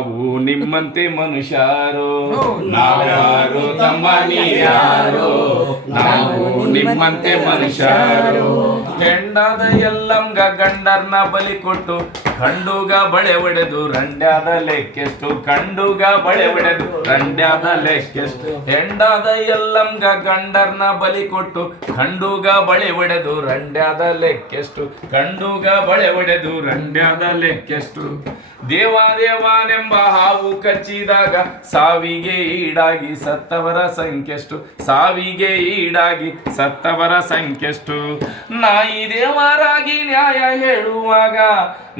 ನಾವು ನಿಮ್ಮಂತೆ ಮನುಷ್ಯರು. ನಾವ್ಯಾರು ತಮ್ಮ ನೀವ್ಯಾರು, ನಾವು ನಿಮ್ಮಂತೆ ಮನುಷ್ಯರು. ಹೆಂಡಾದ ಎಲ್ಲಂಗ ಗಂಡರ್ನ ಬಲಿ ಕೊಟ್ಟು ಕಂಡುಗ ಬಳೆ ಒಡೆದು ರಂಡ್ಯಾದ ಲೆಕ್ಕೆಷ್ಟು. ಕಂಡುಗ ಬಳೆ ಒಡೆದು ರಂಡ್ಯಾದ ಲೆಕ್ಕೆಷ್ಟು. ಹೆಂಡಾದ ಎಲ್ಲಂಗ ಗಂಡರ್ನ ಬಲಿ ಕೊಟ್ಟು ಕಂಡುಗ ಬಳೆ ಒಡೆದು ರಂಡ್ಯಾದ ಲೆಕ್ಕೆಷ್ಟು. ಕಂಡುಗ ಬಳೆ ಒಡೆದು ರಂಡ್ಯಾದ ಲೆಕ್ಕೆಷ್ಟು. ದೇವಾನೆಂಬ ಹಾವು ಕಚ್ಚಿದಾಗ ಸಾವಿಗೆ ಈಡಾಗಿ ಸತ್ತವರ ಸಂಖ್ಯೆಷ್ಟು. ಸಾವಿಗೆ ಈಡಾಗಿ ಸತ್ತವರ ಸಂಖ್ಯೆಷ್ಟು. ನಾಯಿ ದೇವರಾಗಿ ನ್ಯಾಯ ಹೇಳುವಾಗ,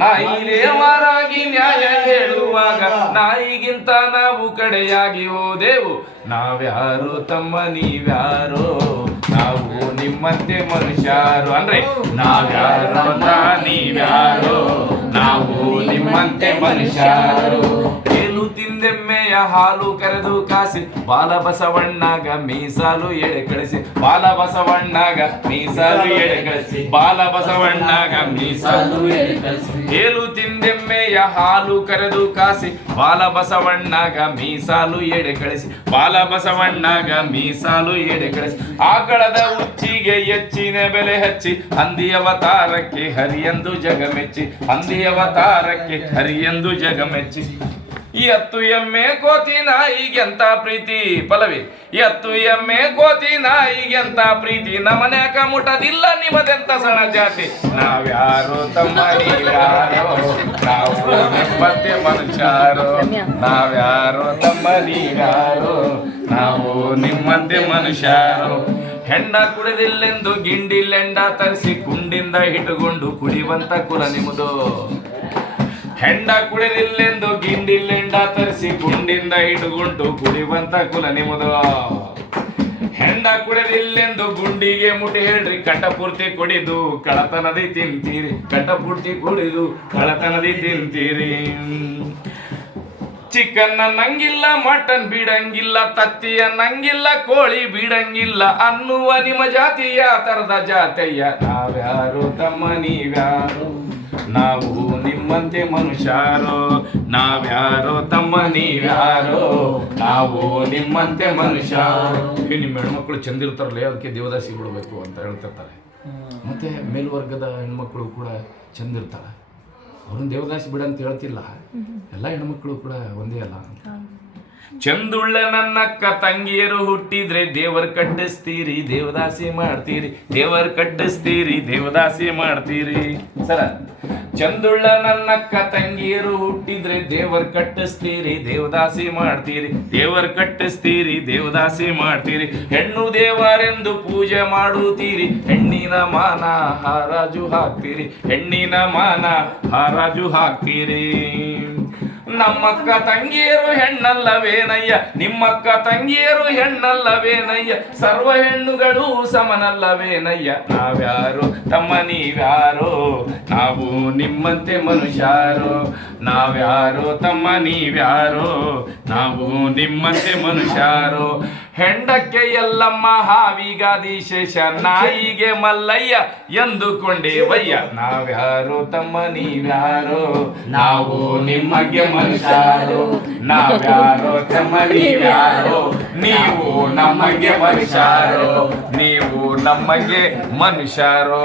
ನಾಯಿ ದೇವರಾಗಿ ನ್ಯಾಯ ಹೇಳುವಾಗ ನಾಯಿಗಿಂತ ನಾವು ಕಡೆಯಾಗಿ ಹೋದೆವು. ನಾವ್ಯಾರು ತಮ್ಮ ನೀವ್ಯಾರೋ, ನಾವು ನಿಮ್ಮಂತೆ ಮನುಷ್ಯರು. ಅಂದ್ರೆ ನಾವ್ಯಾರು ನೀವ್ಯಾರೋ, ನಾವು ನಿಮ್ಮಂತೆ ಮನುಷ್ಯರು. ಏಲು ತಿಂದೆಮ್ಮೆಯ ಹಾಲು ಕರೆದು ಕಾಸಿ ಬಾಲ ಬಸವಣ್ಣಗ ಮೀಸಾಲು ಎಡೆ ಕಳಿಸಿ. ಬಾಲ ಬಸವಣ್ಣಗ ಮೀಸಾಲು ಎಡೆ ಕಳಿಸಿ. ಬಾಲ ಬಸವಣ್ಣಗ ಮೀಸಾಲು ಎಡೆ ಕಳಿಸಿ. ಏಲು ತಿಂದೆಮ್ಮೆಯ ಹಾಲು ಕರೆದು ಕಾಸಿ ಬಾಲ ಬಸವಣ್ಣಗ ಮೀಸಾಲು ಎಡೆ ಕಳಿಸಿ. ಬಾಲ ಬಸವಣ್ಣಗ ಮೀಸಾಲು ಎಡೆ ಕಳಿಸಿ. ಆಕಳದ ಉಚ್ಚಿಗೆ ಹೆಚ್ಚಿನ ಬೆಲೆ ಹಚ್ಚಿ ಹಂದಿಯವತಾರಕ್ಕೆ ಹರಿಯೆಂದು ಜಗ ಮೆಚ್ಚಿ. ಹಂದಿಯವತಾರಕ್ಕೆ ಹರಿಯೆಂದು ಜಗ ಮೆಚ್ಚಿ. ಎತ್ತು ಎಮ್ಮೆ ಕೋತಿ ನಾಯಿಗೆಂತ ಪ್ರೀತಿ. ಪಲ್ಲವಿ. ಎತ್ತು ಎಮ್ಮೆ ಕೋತಿ ನಾಯಿಗೆಂತ ಪ್ರೀತಿ. ನಮನ್ಯಾಕ ಮುಟದಿಲ್ಲ ನಿಮ್ಮದೆಂತ ಸಣ್ಣ ಜಾತಿ. ನಾವ್ಯಾರು ತಮ್ಮ ನೀವ್ಯಾರೋ, ನಾವು ನಿಮ್ಮಂತೆ ಮನುಷ್ಯರು. ನಾವ್ಯಾರು ತಮ್ಮ ನೀವ್ಯಾರೋ, ನಾವು ನಿಮ್ಮಂತೆ ಮನುಷ್ಯರು. ಹೆಂಡ ಕುಡಿದಿಲ್ಲೆಂದು ಗಿಂಡಿಲೆಂಡ ತರಿಸಿ ಕುಂಡಿಂದ ಹಿಟ್ಟುಕೊಂಡು ಕುಡಿಯುವಂತ ಕುಲ ನಿಮ್ಮದು. ಹೆಂಡ ಕುಡಿದಿಲ್ಲೆಂದು ಗಿಂಡಿಲೆಂಡ ತರಿಸಿ ಕುಂಡಿಂದ ಹಿಟ್ಟುಕೊಂಡು ಕುಡಿಯುವಂತ ಕುಲ ನಿಮ್ಮದು. ಹೆಂಡ ಕುಡಿದಿಲ್ಲೆಂದು ಗುಂಡಿಗೆ ಮುಟ್ಟಿ ಹೇಳ್ರಿ ಕಟ್ಟಪೂರ್ತಿ ಕುಡಿದು ಕಳತನದಿ ತಿಂತೀರಿ. ಕಟ್ಟಪೂರ್ತಿ ಕುಡಿದು ಕಳತನದಿ ತಿಂತೀರಿ. ಚಿಕನ್ ನಂಗಿಲ್ಲ, ಮಟನ್ ಬಿಡಂಗಿಲ್ಲ, ತತ್ತಿಯ ನಂಗಿಲ್ಲ, ಕೋಳಿ ಬಿಡಂಗಿಲ್ಲ ಅನ್ನುವ ನಿಮ್ಮ ಜಾತಿಯ ತರದ ಜಾತಿಯ. ನಾವ್ಯಾರು ತಮ್ಮ ನೀವ್ಯಾರು, ನಾವು ನಿಮ್ಮಂತೆ ಮನುಷ್ಯರು. ನಾವ್ಯಾರೋ ತಮ್ಮ ನೀವ್ಯಾರೋ, ನಾವು ನಿಮ್ಮಂತೆ ಮನುಷ್ಯರು. ನಿಮ್ಮ ಹೆಣ್ಮಕ್ಳು ಚಂದ ಇರ್ತಾರಲ್ಲ, ಅದಕ್ಕೆ ದೇವದಾಸಿ ಬಿಡಬೇಕು ಅಂತ ಹೇಳ್ತಿರ್ತಾರೆ. ಮತ್ತೆ ಮೇಲ್ವರ್ಗದ ಹೆಣ್ಮಕ್ಳು ಕೂಡ ಚಂದ ಇರ್ತಾರೆ, ಅವ್ರನ್ನ ದೇವದಾಸಿ ಬಿಡಂತ ಹೇಳ್ತಿಲ್ಲ. ಎಲ್ಲ ಹೆಣ್ಮಕ್ಳು ಕೂಡ ಒಂದೇ ಅಲ್ಲ. ಚಂದುಳ್ಳ ನನ್ನಕ್ಕ ತಂಗಿಯರು ಹುಟ್ಟಿದ್ರೆ ದೇವರ್ ಕಟ್ಟಿಸ್ತೀರಿ, ದೇವದಾಸಿ ಮಾಡ್ತೀರಿ. ದೇವರ್ ಕಟ್ಟಿಸ್ತೀರಿ, ದೇವದಾಸಿ ಮಾಡ್ತೀರಿ. ಸರ, ಚಂದುಳ್ಳ ನನ್ನಕ್ಕ ತಂಗಿಯರು ಹುಟ್ಟಿದ್ರೆ ದೇವರ್ ಕಟ್ಟಿಸ್ತೀರಿ, ದೇವದಾಸಿ ಮಾಡ್ತೀರಿ. ದೇವರ್ ಕಟ್ಟಿಸ್ತೀರಿ, ದೇವದಾಸಿ ಮಾಡ್ತೀರಿ. ಹೆಣ್ಣು ದೇವರೆಂದು ಪೂಜೆ ಮಾಡುತ್ತೀರಿ, ಹೆಣ್ಣಿನ ಮಾನ ಹರಾಜು ಹಾಕ್ತೀರಿ. ಹೆಣ್ಣಿನ ಮಾನ ಹರಾಜು ಹಾಕ್ತೀರಿ. ನಮ್ಮಕ್ಕ ತಂಗಿಯರು ಹೆಣ್ಣಲ್ಲವೇನಯ್ಯ, ನಿಮ್ಮಕ್ಕ ತಂಗಿಯರು ಹೆಣ್ಣಲ್ಲವೇನಯ್ಯ, ಸರ್ವ ಹೆಣ್ಣುಗಳು ಸಮನಲ್ಲವೇನಯ್ಯ. ನಾವ್ಯಾರು ತಮ್ಮ ನೀವ್ಯಾರೋ, ನಾವು ನಿಮ್ಮಂತೆ ಮನುಷ್ಯರು. ನಾವ್ಯಾರೋ ತಮ್ಮ ನೀವ್ಯಾರೋ, ನಾವು ನಿಮ್ಮಂತೆ ಮನುಷ್ಯರು. ಹೆಂಡಕ್ಕೆ ಎಲ್ಲಮ್ಮ, ಹಾವಿಗಾದಿಶೇಷ, ನಾಯಿಗೆ ಮಲ್ಲಯ್ಯ ಎಂದುಕೊಂಡೇವಯ್ಯ. ನಾವ್ಯಾರೋ ತಮ್ಮ ನೀವ್ಯಾರೋ, ನಾವು ನಿಮಗೆ ಮನುಷ್ಯರು. ನಾವ್ಯಾರೋ ತಮ್ಮ ನೀವ್ಯಾರೋ, ನೀವು ನಮಗೆ ಮನುಷ್ಯರು. ನೀವು ನಮಗೆ ಮನುಷ್ಯರು.